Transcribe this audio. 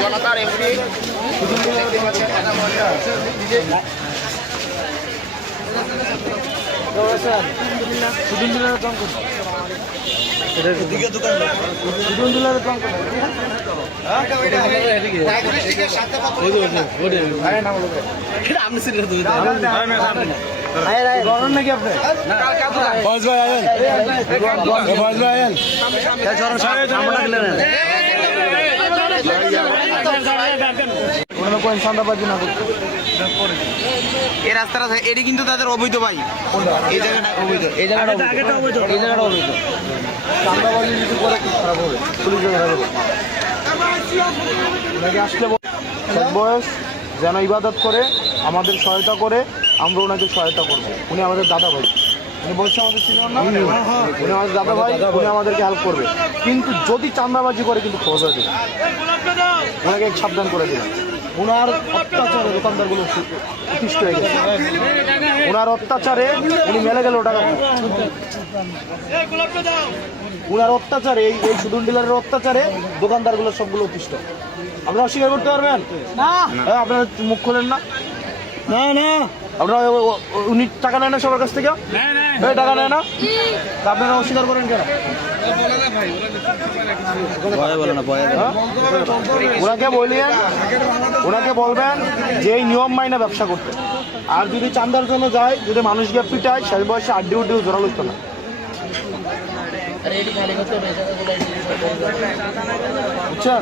জনতার এমপি নাকি আপনি এই রাস্তাটা এটি কিন্তু তাদের অবৈধ ভাই। এই জায়গাটা অবৈধ, এই জায়গাটা অবৈধ, এই জায়গাটা অবৈধ। চাঁদাবাজি যদি করে কি খারাপ হবে, পুলিশের খারাপ হবে নাকি? আসলে শেখ বয়স যেন ইবাদত করে, আমাদের সহায়তা করে, আমরা ওনাকে সহায়তা করবো। উনি আমাদের দাদা ভাই, উনি বলছে আমাদের সিনিয়র না, উনি আমাদের দাদা ভাই, উনি আমাদেরকে হেল্প করবে। কিন্তু যদি চাঁদাবাজি করে কিন্তু খোঁজ হয়ে দেবে, ওনাকে সাবধান করে দিলাম। ওনার অত্যাচারে দোকানদারগুলো অতিষ্ঠ হয়ে গেছে, ওনার অত্যাচারে উনি মেলে গেল টাকা। ওনার অত্যাচারে, এই সুদন ডিলারের অত্যাচারে দোকানদারগুলো সবগুলো অতিষ্ঠ। আপনারা অস্বীকার করতে পারবেন না? আপনারা মুখ খোলেন না? না না, আপনারা উনি টাকা নেয় না সবার কাছ থেকে? টাকা নেয় না, আপনারা অস্বীকার করেন কেন? ওনাকে বলবেন যে এই নিয়ম মাইনা ব্যবসা করতে। আর যদি চান্দার জন্য যায়, যদি মানুষকে পিটায়, শেষ বয়সে আড্ডি উড্ডিও জোরাল হইতো না। বুঝছেন?